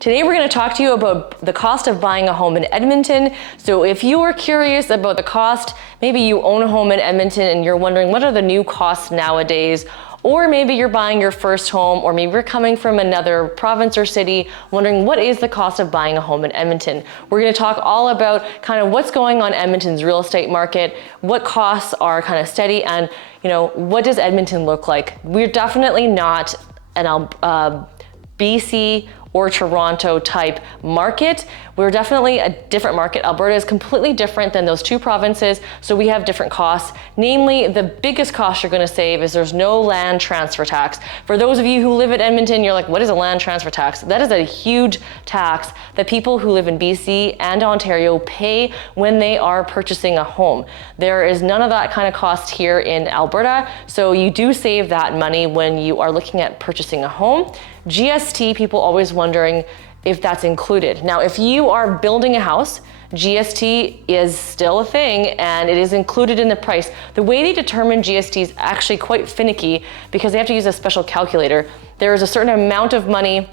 Today we're going to talk to you about the cost of buying a home in Edmonton. So if you are curious about the cost, maybe you own a home in Edmonton and you're wondering what are the new costs nowadays, or maybe you're buying your first home, or maybe you're coming from another province or city wondering what is the cost of buying a home in Edmonton. We're going to talk all about kind of what's going on in Edmonton's real estate market, what costs are kind of steady, and what does Edmonton look like. We're definitely not an BC or Toronto type market. We're definitely a different market. Alberta is completely different than those two provinces, so we have different costs. Namely, the biggest cost you're going to save is there's no land transfer tax. For those of you who live in Edmonton, you're like, what is a land transfer tax? That is a huge tax that people who live in BC and Ontario pay when they are purchasing a home. There is none of that kind of cost here in Alberta, so you do save that money when you are looking at purchasing a home. GST, people always wondering if that's included. Now, if you are building a house, GST is still a thing and it is included in the price. The way they determine GST is actually quite finicky because they have to use a special calculator. There is a certain amount of money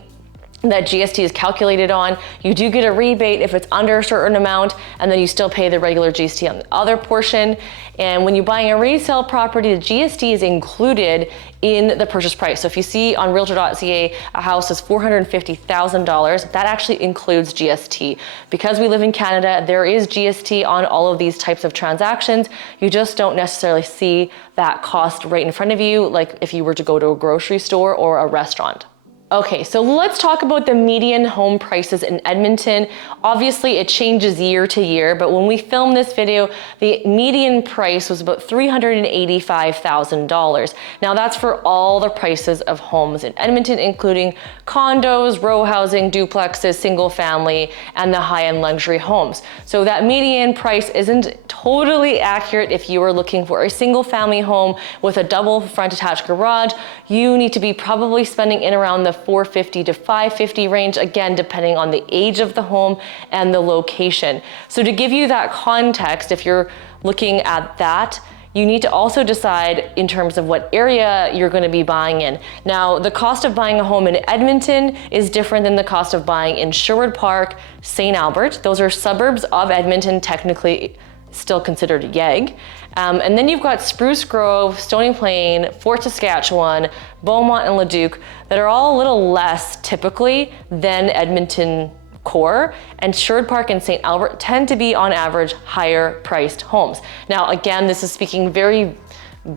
that GST is calculated on. You do get a rebate if it's under a certain amount, and then you still pay the regular GST on the other portion. And when you're buying a resale property, the GST is included in the purchase price. So if you see on realtor.ca a house is $450,000, that actually includes GST. Because we live in Canada, there is GST on all of these types of transactions. You just don't necessarily see that cost right in front of you, like if you were to go to a grocery store or a restaurant. Okay, so let's talk about the median home prices in Edmonton. Obviously, it changes year to year, but when we filmed this video, the median price was about $385,000. Now, that's for all the prices of homes in Edmonton, including condos, row housing, duplexes, single family, and the high-end luxury homes. So that median price isn't totally accurate. If you are looking for a single family home with a double front attached garage, you need to be probably spending in around the $450 to $550 range, again, depending on the age of the home and the location. So to give you that context, if you're looking at that, you need to also decide in terms of what area you're going to be buying in. Now, the cost of buying a home in Edmonton is different than the cost of buying in Sherwood Park, St. Albert. Those are suburbs of Edmonton, technically still considered YEG. And then you've got Spruce Grove, Stony Plain, Fort Saskatchewan, Beaumont, and Leduc that are all a little less typically than Edmonton core, and Sherwood Park and St. Albert tend to be on average higher priced homes. Now, again, this is speaking very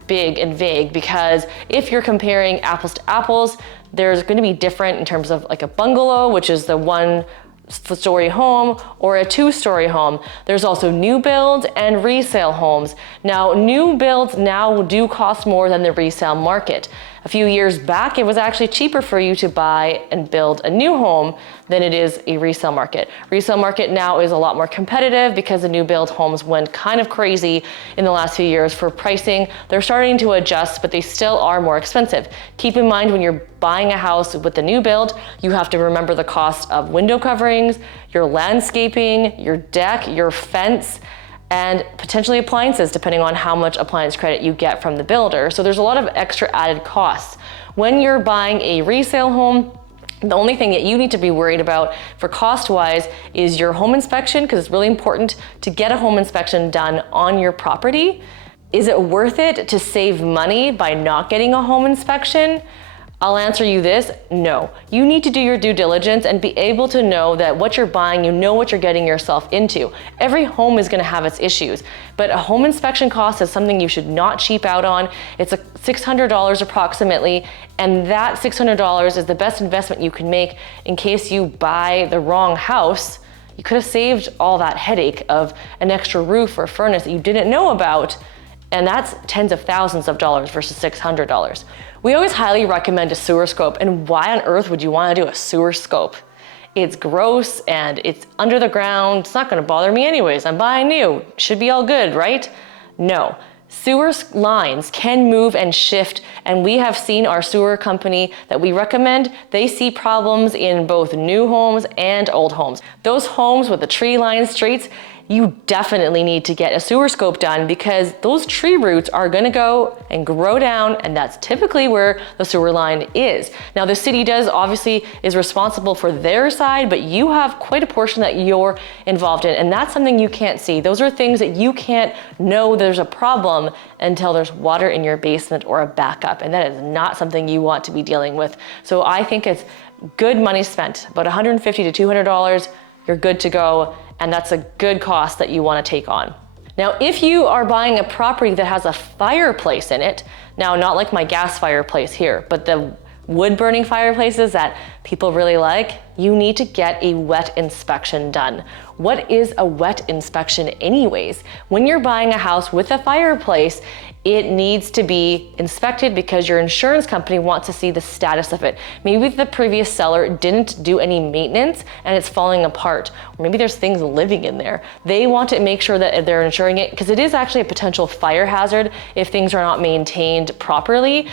big and vague because if you're comparing apples to apples, there's going to be different in terms of like a bungalow, which is the one-story home, or a two-story home. There's also new builds and resale homes. Now, new builds now do cost more than the resale market. A few years back, it was actually cheaper for you to buy and build a new home than it is a resale market. Resale market now is a lot more competitive because the new build homes went kind of crazy in the last few years for pricing. They're starting to adjust, but they still are more expensive. Keep in mind when you're buying a house with the new build, you have to remember the cost of window coverings, your landscaping, your deck, your fence, and potentially appliances, depending on how much appliance credit you get from the builder. So there's a lot of extra added costs. When you're buying a resale home, the only thing that you need to be worried about for cost-wise is your home inspection, because it's really important to get a home inspection done on your property. Is it worth it to save money by not getting a home inspection? I'll answer you this, no. You need to do your due diligence and be able to know that what you're buying, you know what you're getting yourself into. Every home is gonna have its issues, but a home inspection cost is something you should not cheap out on. It's $600 approximately, and that $600 is the best investment you can make in case you buy the wrong house. You could have saved all that headache of an extra roof or furnace that you didn't know about, and that's tens of thousands of dollars versus $600. We always highly recommend a sewer scope, and why on earth would you want to do a sewer scope? It's gross and it's under the ground. It's not going to bother me anyways. I'm buying new. Should be all good, right? No. Sewer lines can move and shift, and we have seen our sewer company that we recommend, they see problems in both new homes and old homes. Those homes with the tree-lined streets, you definitely need to get a sewer scope done, because those tree roots are gonna go and grow down, and that's typically where the sewer line is. Now the city obviously is responsible for their side, but you have quite a portion that you're involved in, and that's something you can't see. Those are things that you can't know there's a problem until there's water in your basement or a backup, and that is not something you want to be dealing with. So I think it's good money spent, about $150 to $200, you're good to go, and that's a good cost that you want to take on. Now, if you are buying a property that has a fireplace in it, now not like my gas fireplace here, but the wood burning fireplaces that people really like, you need to get a wet inspection done. What is a wet inspection anyways? When you're buying a house with a fireplace, it needs to be inspected because your insurance company wants to see the status of it. Maybe the previous seller didn't do any maintenance and it's falling apart. Or maybe there's things living in there. They want to make sure that they're insuring it, because it is actually a potential fire hazard if things are not maintained properly.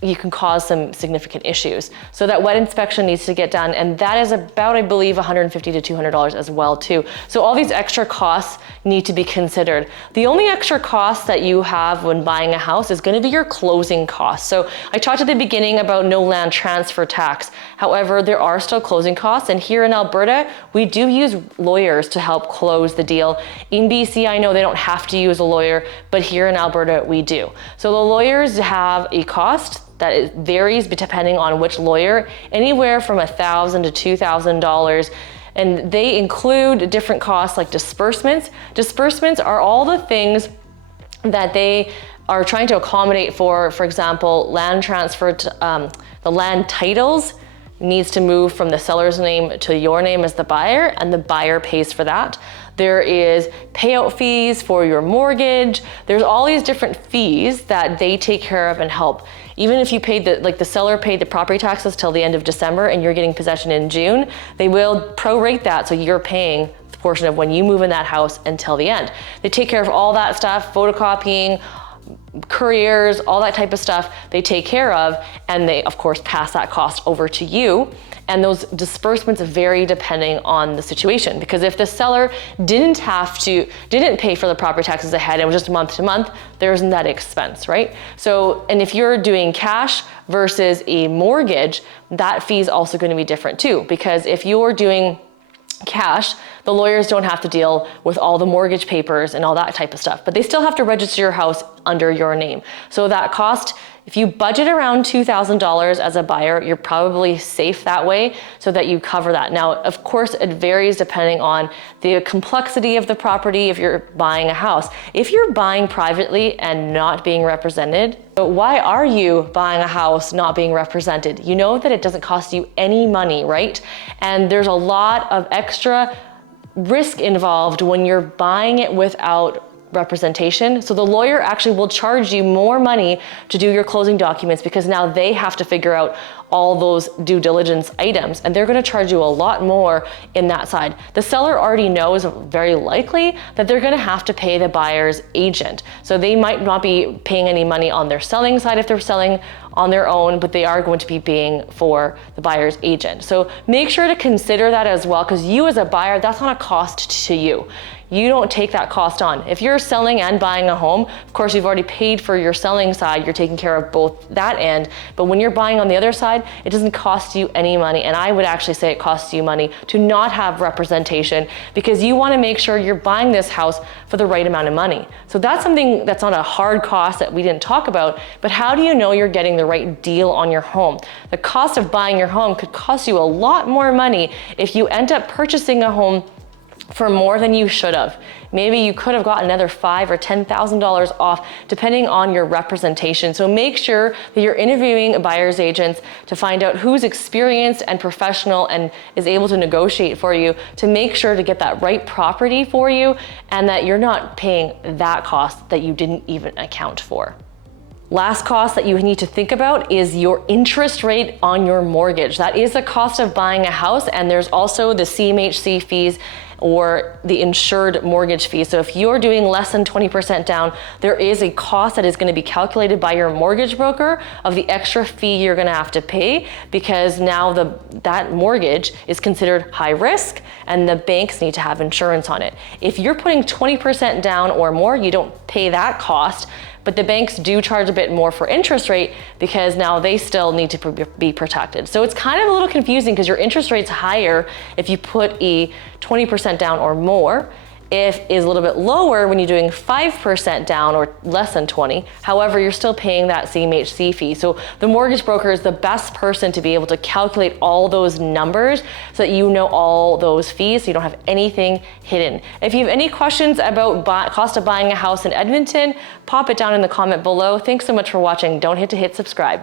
You can cause some significant issues. So that wet inspection needs to get done, and that is about, I believe, $150 to $200 as well too. So all these extra costs need to be considered. The only extra cost that you have when buying a house is gonna be your closing costs. So I talked at the beginning about no land transfer tax. However, there are still closing costs, and here in Alberta, we do use lawyers to help close the deal. In BC, I know they don't have to use a lawyer, but here in Alberta, we do. So the lawyers have a cost that it varies depending on which lawyer, anywhere from $1,000 to $2,000. And they include different costs like disbursements. Disbursements are all the things that they are trying to accommodate for example, land transfer, the land titles needs to move from the seller's name to your name as the buyer, and the buyer pays for that. There is payout fees for your mortgage. There's all these different fees that they take care of and help. Even if you paid the seller paid the property taxes till the end of December and you're getting possession in June, they will prorate that, so you're paying the portion of when you move in that house until the end. They take care of all that stuff, photocopying, couriers, all that type of stuff they take care of, and they of course pass that cost over to you. And those disbursements vary depending on the situation, because if the seller didn't pay for the property taxes ahead and it was just month to month, there isn't that expense, right? So, and if you're doing cash versus a mortgage, that fee is also going to be different too, because if you're doing cash, the lawyers don't have to deal with all the mortgage papers and all that type of stuff, but they still have to register your house under your name. So that cost, if you budget around $2,000 as a buyer, you're probably safe that way, so that you cover that. Now, of course, it varies depending on the complexity of the property if you're buying a house. If you're buying privately and not being represented, but why are you buying a house not being represented? You know that it doesn't cost you any money, right? And there's a lot of extra risk involved when you're buying it without representation. So the lawyer actually will charge you more money to do your closing documents, because now they have to figure out all those due diligence items, and they're going to charge you a lot more in that side. The seller already knows very likely that they're going to have to pay the buyer's agent. So they might not be paying any money on their selling side if they're selling on their own, but they are going to be paying for the buyer's agent. So make sure to consider that as well, because you as a buyer, that's not a cost to you. You don't take that cost on. If you're selling and buying a home, of course, you've already paid for your selling side. You're taking care of both that end. But when you're buying on the other side, it doesn't cost you any money. And I would actually say it costs you money to not have representation, because you want to make sure you're buying this house for the right amount of money. So that's something that's not a hard cost that we didn't talk about, but how do you know you're getting the right deal on your home? The cost of buying your home could cost you a lot more money if you end up purchasing a home for more than you should have. Maybe you could have got another $5,000 or $10,000 off depending on your representation. So make sure that you're interviewing buyer's agents to find out who's experienced and professional and is able to negotiate for you, to make sure to get that right property for you, and that you're not paying that cost that you didn't even account for. Last cost that you need to think about is your interest rate on your mortgage. That is the cost of buying a house, and there's also the CMHC fees or the insured mortgage fee. So if you're doing less than 20% down, there is a cost that is going to be calculated by your mortgage broker of the extra fee you're going to have to pay, because now that mortgage is considered high risk and the banks need to have insurance on it. If you're putting 20% down or more, you don't pay that cost, but the banks do charge a bit more for interest rate because now they still need to be protected. So it's kind of a little confusing because your interest rate's higher if you put a 20% down or more. If is a little bit lower when you're doing 5% down or less than 20. However, you're still paying that CMHC fee. So the mortgage broker is the best person to be able to calculate all those numbers so that you know all those fees, so you don't have anything hidden. If you have any questions about cost of buying a house in Edmonton, pop it down in the comment below. Thanks so much for watching. Don't hit subscribe.